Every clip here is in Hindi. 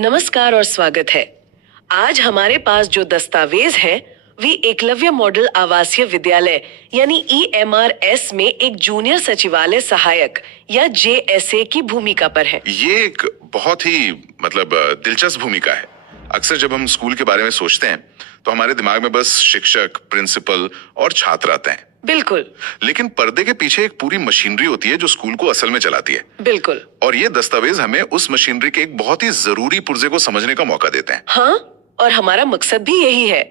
नमस्कार और स्वागत है। आज हमारे पास जो दस्तावेज है वे एकलव्य मॉडल आवासीय विद्यालय यानी EMRS में एक जूनियर सचिवालय सहायक या JSA की भूमिका पर है। ये एक बहुत ही दिलचस्प भूमिका है। अक्सर जब हम स्कूल के बारे में सोचते हैं तो हमारे दिमाग में बस शिक्षक, प्रिंसिपल और छात्र आते हैं। बिल्कुल। लेकिन पर्दे के पीछे एक पूरी मशीनरी होती है जो स्कूल को असल में चलाती है। बिल्कुल। और ये दस्तावेज हमें उस मशीनरी के एक बहुत ही जरूरी पुर्जे को समझने का मौका देते हैं। हाँ, और हमारा मकसद भी यही है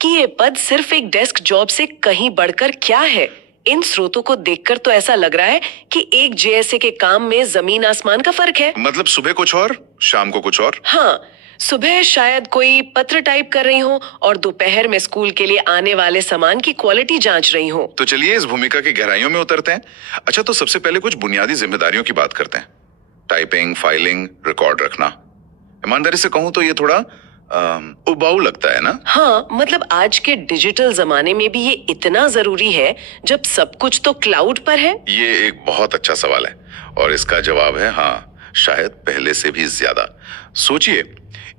कि ये पद सिर्फ एक डेस्क जॉब से कहीं बढ़कर क्या है। इन स्रोतों को देखकर तो ऐसा लग रहा है कि एक JSA के काम में जमीन आसमान का फर्क है। मतलब सुबह कुछ और, शाम को कुछ और। हाँ, सुबह शायद कोई पत्र टाइप कर रही हूँ और दोपहर में स्कूल के लिए आने वाले सामान की क्वालिटी जांच रही हूँ। तो चलिए इस भूमिका की गहराइयों में उतरते हैं। अच्छा, तो सबसे पहले कुछ बुनियादी जिम्मेदारियों की बात करते हैं। टाइपिंग, फाइलिंग, रिकॉर्ड रखना। ईमानदारी से कहूँ तो ये थोड़ा उबाऊ लगता है ना? हाँ, मतलब आज के डिजिटल जमाने में भी ये इतना जरूरी है जब सब कुछ तो क्लाउड पर है। ये एक बहुत अच्छा सवाल है और इसका जवाब है हाँ, शायद पहले से भी ज्यादा। सोचिए,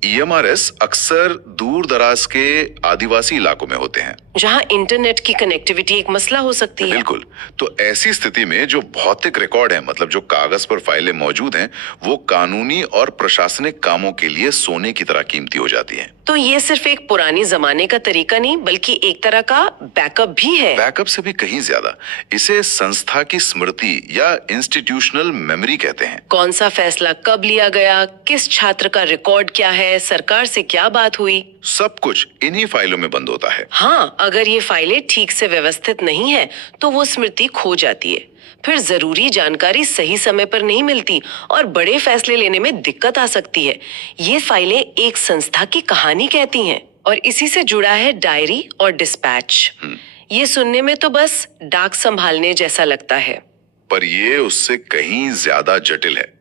EMRS अक्सर दूर दराज के आदिवासी इलाकों में होते हैं जहाँ इंटरनेट की कनेक्टिविटी एक मसला हो सकती है। बिल्कुल। तो ऐसी स्थिति में जो भौतिक रिकॉर्ड है, मतलब जो कागज पर फाइलें मौजूद हैं, वो कानूनी और प्रशासनिक कामों के लिए सोने की तरह कीमती हो जाती हैं। तो ये सिर्फ एक पुरानी जमाने का तरीका नहीं बल्कि एक तरह का बैकअप भी है। बैकअप से भी कहीं ज्यादा। इसे संस्था की स्मृति या इंस्टीट्यूशनल मेमोरी कहते हैं। कौन सा फैसला कब लिया गया, किस छात्र का रिकॉर्ड क्या है, सरकार से क्या बात हुई, सब कुछ इन्हीं फाइलों में बंद होता है। हाँ, अगर ये फाइलें ठीक से व्यवस्थित नहीं है तो वो स्मृति खो जाती है। फिर जरूरी जानकारी सही समय पर नहीं मिलती और बड़े फैसले लेने में दिक्कत आ सकती है। ये फाइलें एक संस्था की कहानी कहती हैं और इसी से जुड़ा है डायरी और डिस्पैच। ये सुनने में तो बस डाक संभालने जैसा लगता है, पर ये उससे कहीं ज्यादा जटिल है।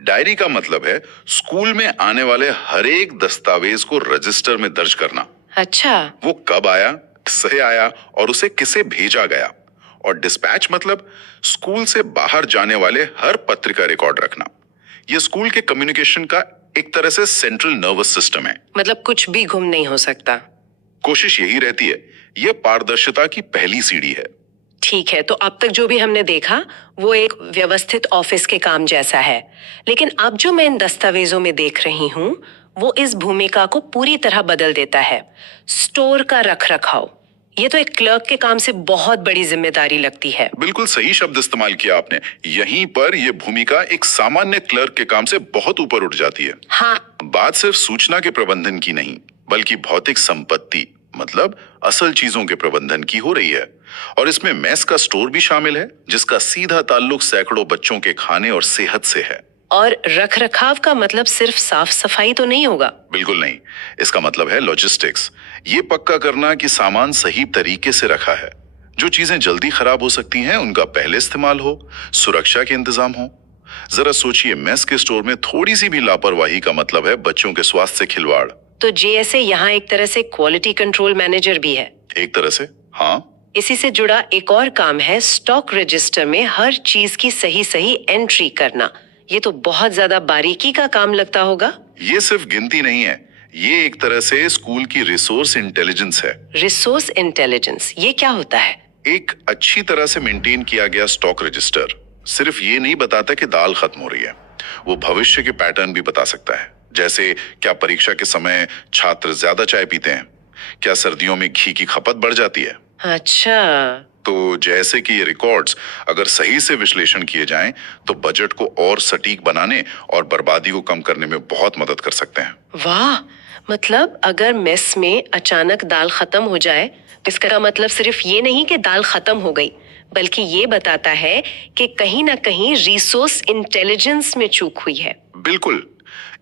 डायरी का मतलब है स्कूल में आने वाले हर एक दस्तावेज को रजिस्टर में दर्ज करना। अच्छा। वो कब आया, किससे आया और उसे किसे भेजा गया। और डिस्पैच मतलब स्कूल से बाहर जाने वाले हर पत्र का रिकॉर्ड रखना। ये स्कूल के कम्युनिकेशन का एक तरह से सेंट्रल नर्वस सिस्टम है। मतलब कुछ भी गुम नहीं हो सकता। कोशिश यही रहती है। ये पारदर्शिता की पहली सीढ़ी है। ठीक है, तो अब तक जो भी हमने देखा वो एक व्यवस्थित ऑफिस के काम जैसा है, लेकिन अब जो मैं इन दस्तावेजों में देख रही हूँ वो इस भूमिका को पूरी तरह बदल देता है। स्टोर का रख रखाव, ये तो एक क्लर्क के काम से बहुत बड़ी जिम्मेदारी लगती है। बिल्कुल सही शब्द इस्तेमाल किया आपने। यहीं पर यह भूमिका एक सामान्य क्लर्क के काम से बहुत ऊपर उठ जाती है। हाँ। बात सिर्फ सूचना के प्रबंधन की नहीं बल्कि भौतिक संपत्ति मतलब असल चीजों के प्रबंधन की हो रही है। और इसमें मेस का स्टोर भी शामिल है जिसका सीधा ताल्लुक सैकड़ों बच्चों के खाने और सेहत से है। और रख रखाव का मतलब सिर्फ साफ सफाई तो नहीं होगा? बिल्कुल नहीं। इसका मतलब है लॉजिस्टिक्स। ये पक्का करना कि सामान सही तरीके से रखा है, जो चीजें जल्दी खराब हो सकती हैं उनका पहले इस्तेमाल हो, सुरक्षा के इंतजाम हो। जरा सोचिए, मेस के स्टोर में थोड़ी सी भी लापरवाही का मतलब है बच्चों के स्वास्थ्य से खिलवाड़। तो JSA यहाँ एक तरह से क्वालिटी कंट्रोल मैनेजर भी है। एक तरह से, हाँ। इसी से जुड़ा एक और काम है स्टॉक रजिस्टर में हर चीज की सही सही एंट्री करना। ये तो बहुत ज्यादा बारीकी का काम लगता होगा। ये सिर्फ गिनती नहीं है, ये एक तरह से स्कूल की रिसोर्स इंटेलिजेंस है। रिसोर्स इंटेलिजेंस, ये क्या होता है? एक अच्छी तरह से मेंटेन किया गया स्टॉक रजिस्टर सिर्फ ये नहीं बताता कि दाल खत्म हो रही है, वो भविष्य के पैटर्न भी बता सकता है। जैसे क्या परीक्षा के समय छात्र ज्यादा चाय पीते हैं, क्या सर्दियों में घी की खपत बढ़ जाती है। अच्छा। तो जैसे कि ये रिकॉर्ड्स अगर सही से विश्लेषण किए जाएं तो बजट को और सटीक बनाने और बर्बादी को कम करने में बहुत मदद कर सकते हैं। वाह, मतलब अगर मेस में अचानक दाल खत्म हो जाए तो इसका मतलब सिर्फ ये नहीं कि दाल खत्म हो गई, बल्कि ये बताता है कि कहीं ना कहीं रिसोर्स इंटेलिजेंस में चूक हुई है। बिल्कुल।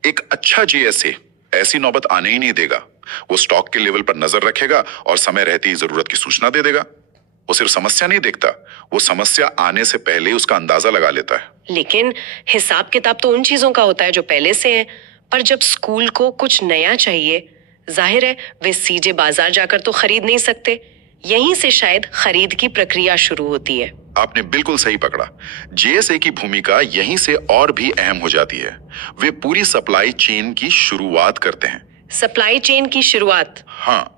एक अच्छा JSA ऐसी नौबत आने ही नहीं देगा। वो स्टॉक के लेवल पर नजर रखेगा और समय रहते ही जरूरत की सूचना दे देगा। वो सिर्फ समस्या नहीं देखता, वो समस्या आने से पहले उसका अंदाजा लगा लेता है। लेकिन हिसाब किताब तो उन चीजों का होता है जो पहले से हैं, पर जब स्कूल को कुछ नया चाहिए, जाहिर है वे सीधे बाजार जाकर तो खरीद नहीं सकते। यहीं से शायद खरीद की प्रक्रिया शुरू होती है। आपने बिल्कुल सही पकड़ा। जेएसए की भूमिका यहीं से और भी अहम हो जाती है। वे पूरी सप्लाई चेन की शुरुआत करते हैं। सप्लाई चेन की शुरुआत। हाँ,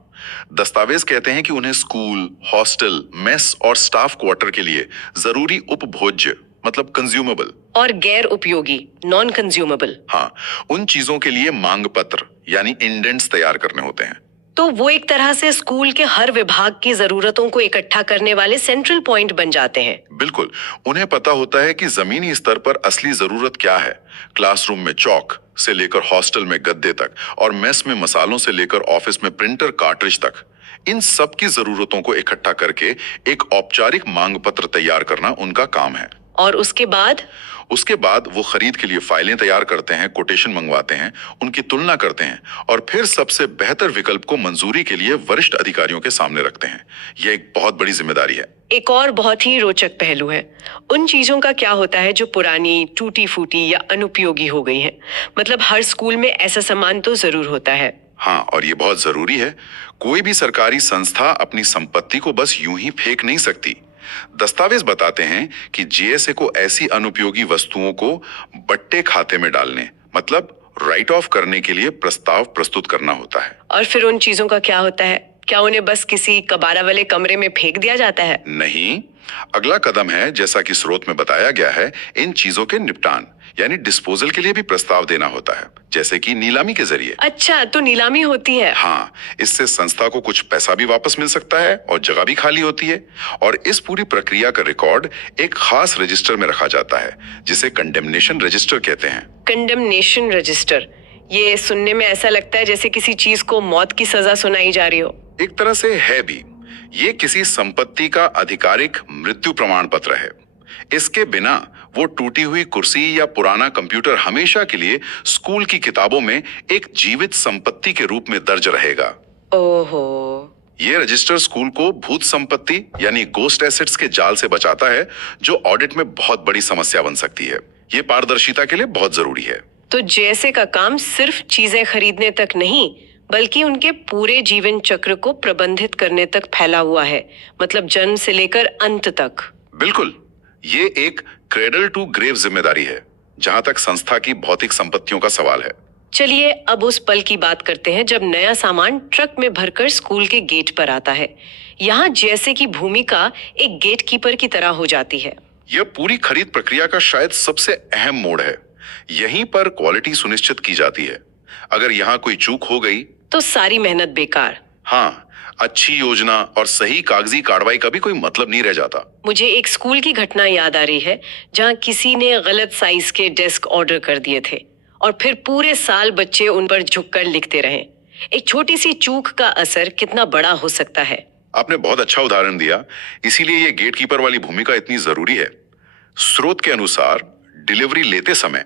दस्तावेज कहते हैं कि उन्हें स्कूल, हॉस्टल, मेस और स्टाफ क्वार्टर के लिए जरूरी उपभोज्य मतलब कंज्यूमेबल और गैर उपयोगी नॉन कंज्यूमेबल, हाँ, उन चीजों के लिए मांग पत्र यानी इंडेंट्स तैयार करने होते हैं। तो वो एक तरह से स्कूल के हर विभाग की जरूरतों को इकट्ठा करने वाले सेंट्रल पॉइंट बन जाते हैं। बिल्कुल, उन्हें पता होता है कि जमीनी स्तर पर असली जरूरत क्या है। क्लासरूम में चौक से लेकर हॉस्टल में गद्दे तक और मेस में मसालों से लेकर ऑफिस में प्रिंटर कार्ट्रिज तक, इन सब की जरूरतों को इकट्ठा करके एक औपचारिक मांग पत्र तैयार करना उनका काम है। और उसके बाद वो खरीद के लिए फाइलें तैयार करते हैं, कोटेशन मंगवाते हैं, उनकी तुलना करते हैं और फिर सबसे बेहतर विकल्प को मंजूरी के लिए वरिष्ठ अधिकारियों के सामने रखते हैं। यह एक बहुत बड़ी जिम्मेदारी है। एक और बहुत ही रोचक पहलू है, उन चीजों का क्या होता है जो पुरानी, टूटी फूटी या अनुपयोगी हो गई हैं। मतलब हर स्कूल में ऐसा सामान तो जरूर होता है। हाँ, और ये बहुत जरूरी है। कोई भी सरकारी संस्था अपनी संपत्ति को बस यूं ही फेंक नहीं सकती। दस्तावेज बताते हैं कि जेएसए को ऐसी अनुपयोगी वस्तुओं को बट्टे खाते में डालने मतलब राइट ऑफ करने के लिए प्रस्ताव प्रस्तुत करना होता है। और फिर उन चीजों का क्या होता है? क्या उन्हें बस किसी कबाड़ा वाले कमरे में फेंक दिया जाता है? नहीं, अगला कदम है, जैसा कि स्रोत में बताया गया है, इन चीजों के निपटान यानी डिस्पोजल के लिए भी प्रस्ताव देना होता है, जैसे कि नीलामी के जरिए। अच्छा, तो नीलामी होती है। हाँ, इससे संस्था को कुछ पैसा भी वापस मिल सकता है और जगह भी खाली होती है। और इस पूरी प्रक्रिया का रिकॉर्ड एक खास रजिस्टर में रखा जाता है जिसे कंडेमनेशन रजिस्टर कहते हैं। कंडेमनेशन रजिस्टर, ये सुनने में ऐसा लगता है जैसे किसी चीज को मौत की सजा सुनाई जा रही हो। एक तरह से है भी। ये किसी संपत्ति का आधिकारिक मृत्यु प्रमाण पत्र है। इसके बिना वो टूटी हुई कुर्सी या पुराना कंप्यूटर हमेशा के लिए स्कूल की किताबों में एक जीवित संपत्ति के रूप में दर्ज रहेगा। ओहो। ये रजिस्टर स्कूल को भूत संपत्ति यानी गोस्ट एसेट्स के जाल से बचाता है, जो ऑडिट में बहुत बड़ी समस्या बन सकती है। ये पारदर्शिता के लिए बहुत जरूरी है। तो जेएसए का काम सिर्फ चीजें खरीदने तक नहीं, बल्कि उनके पूरे जीवन चक्र को प्रबंधित करने तक फैला हुआ है, मतलब जन्म से लेकर अंत तक। बिल्कुल, ये एक क्रेडल टू ग्रेव जिम्मेदारी है जहां तक संस्था की भौतिक संपत्तियों का सवाल है। चलिए अब उस पल की बात करते हैं जब नया सामान ट्रक में भरकर स्कूल के गेट पर आता है। यहाँ जेएसए की भूमिका एक गेटकीपर की तरह हो जाती है। यह पूरी खरीद प्रक्रिया का शायद सबसे अहम मोड़ है। यहीं पर क्वालिटी सुनिश्चित की जाती है। अगर यहाँ कोई चूक हो गई तो सारी मेहनत बेकार। हाँ, अच्छी योजना और सही कागजी कार्रवाई का भी कोई मतलब नहीं रह जाता। मुझे एक स्कूल की घटना याद आ रही है जहाँ किसी ने गलत साइज के डेस्क ऑर्डर कर दिए थे और फिर पूरे साल बच्चे उन पर झुककर लिखते रहे। एक छोटी सी चूक का असर कितना बड़ा हो सकता है। आपने बहुत अच्छा उदाहरण दिया, इसीलिए ये गेटकीपर वाली भूमिका इतनी जरूरी है। स्रोत के अनुसार डिलीवरी लेते समय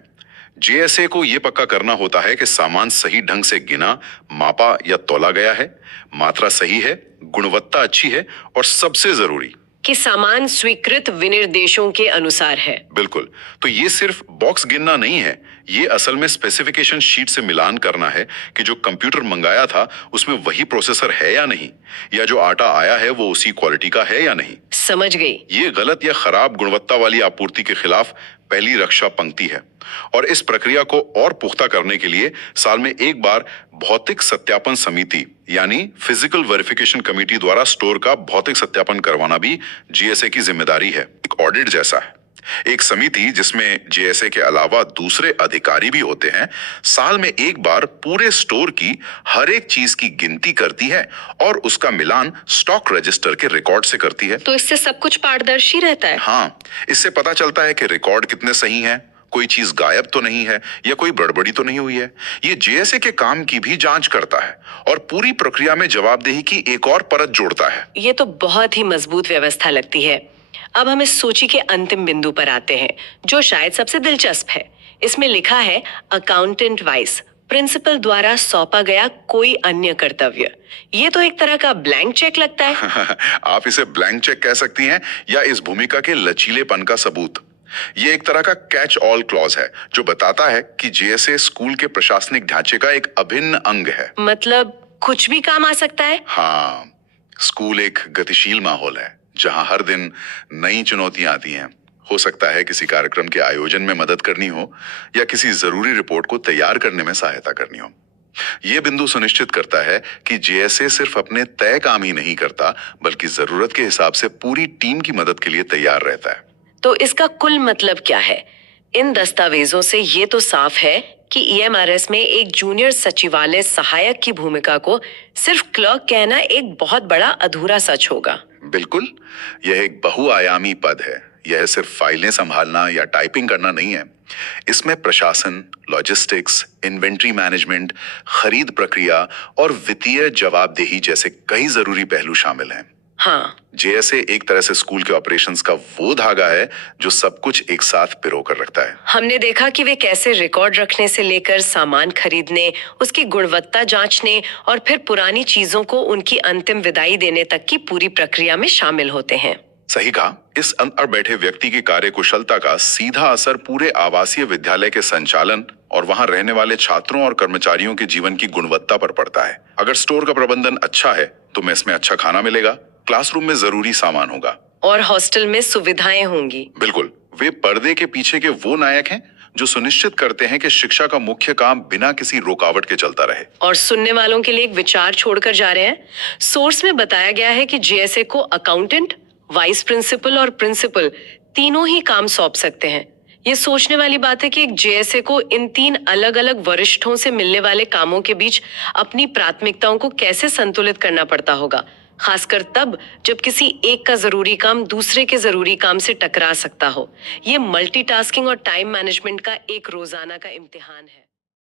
जेएसए को यह पक्का करना होता है कि सामान सही ढंग से गिना, मापा या तौला गया है, मात्रा सही है, गुणवत्ता अच्छी है और सबसे जरूरी कि सामान स्वीकृत विनिर्देशों के अनुसार है। बिल्कुल, तो ये सिर्फ बॉक्स गिनना नहीं है, ये असल में स्पेसिफिकेशन शीट से मिलान करना है कि जो कंप्यूटर मंगाया था उसमें वही प्रोसेसर है या नहीं, या जो आटा आया है वो उसी क्वालिटी का है या नहीं। समझ गई। ये गलत या खराब गुणवत्ता वाली आपूर्ति के खिलाफ पहली रक्षा पंक्ति है। और इस प्रक्रिया को और पुख्ता करने के लिए साल में एक बार भौतिक सत्यापन समिति यानी फिजिकल वेरिफिकेशन कमेटी द्वारा स्टोर का भौतिक सत्यापन करवाना भी जेएसए की जिम्मेदारी है। एक ऑडिट जैसा है। एक समिति जिसमें जेएसए के अलावा दूसरे अधिकारी भी होते हैं, साल में एक बार पूरे स्टोर की हर एक चीज की गिनती करती है और उसका मिलान स्टॉक रजिस्टर के रिकॉर्ड से करती है। तो इससे सब कुछ पारदर्शी रहता है। हाँ, इससे पता चलता है कि रिकॉर्ड कितने सही हैं, कोई चीज गायब तो नहीं है या कोई गड़बड़ी तो नहीं हुई है। ये जेएसए के काम की भी जांच करता है और पूरी प्रक्रिया में जवाबदेही की एक और परत जोड़ता है। ये तो बहुत ही मजबूत व्यवस्था लगती है। अब हम इस सूची के अंतिम बिंदु पर आते हैं, जो शायद सबसे दिलचस्प है। इसमें लिखा है अकाउंटेंट वाइस प्रिंसिपल द्वारा सौंपा गया कोई अन्य कर्तव्य। ये तो एक तरह का ब्लैंक चेक लगता है। आप इसे ब्लैंक चेक कह सकती हैं या इस भूमिका के लचीलेपन का सबूत। ये एक तरह का कैच ऑल क्लॉज है जो बताता है कि जेएसए स्कूल के प्रशासनिक ढांचे का एक अभिन्न अंग है। मतलब कुछ भी काम आ सकता है। हाँ, स्कूल एक गतिशील माहौल है जहां हर दिन नई चुनौतियां आती हैं। हो सकता है किसी कार्यक्रम के आयोजन में मदद करनी हो या किसी जरूरी रिपोर्ट को तैयार करने में सहायता करनी हो। यह बिंदु सुनिश्चित करता है कि जेएसए सिर्फ अपने तय काम ही नहीं करता, बल्कि जरूरत के हिसाब से पूरी टीम की मदद के लिए तैयार रहता है। तो इसका कुल मतलब क्या है? इन दस्तावेजों से ये तो साफ है कि ईएमआरएस में एक जूनियर सचिवालय सहायक की भूमिका को सिर्फ क्लर्क कहना एक बहुत बड़ा अधूरा सच होगा। बिल्कुल, यह एक बहुआयामी पद है। यह सिर्फ फाइलें संभालना या टाइपिंग करना नहीं है। इसमें प्रशासन, लॉजिस्टिक्स, इन्वेंट्री मैनेजमेंट, खरीद प्रक्रिया और वित्तीय जवाबदेही जैसे कई जरूरी पहलू शामिल हैं। हाँ, जेएसए एक तरह से स्कूल के ऑपरेशंस का वो धागा है जो सब कुछ एक साथ पिरो कर रखता है। हमने देखा कि वे कैसे रिकॉर्ड रखने से लेकर सामान खरीदने, उसकी गुणवत्ता जांचने और फिर पुरानी चीजों को उनकी अंतिम विदाई देने तक की पूरी प्रक्रिया में शामिल होते हैं। सही कहा। इस अंदर बैठे व्यक्ति की कार्यकुशलता का सीधा असर पूरे आवासीय विद्यालय के संचालन और वहां रहने वाले छात्रों और कर्मचारियों के जीवन की गुणवत्ता पर पड़ता है। अगर स्टोर का प्रबंधन अच्छा है तो मेस में अच्छा खाना मिलेगा, क्लासरूम में जरूरी सामान होगा और हॉस्टल में सुविधाएं होंगी। बिल्कुल, वे पर्दे के पीछे के वो नायक हैं जो सुनिश्चित करते हैं कि शिक्षा का मुख्य काम बिना किसी रुकावट के चलता रहे। और सुनने वालों के लिए एक विचार छोड़कर जा रहे हैं। सोर्स में बताया गया है कि जेएसए को अकाउंटेंट, वाइस प्रिंसिपल और प्रिंसिपल तीनों ही काम सौंप सकते हैं। ये सोचने वाली बात है कि एक जेएसए को इन 3 अलग अलग वरिष्ठों से मिलने वाले कामों के बीच अपनी प्राथमिकताओं को कैसे संतुलित करना पड़ता होगा, खासकर तब जब किसी एक का जरूरी काम दूसरे के जरूरी काम से टकरा सकता हो। ये मल्टीटास्किंग और टाइम मैनेजमेंट का एक रोजाना का इम्तिहान है।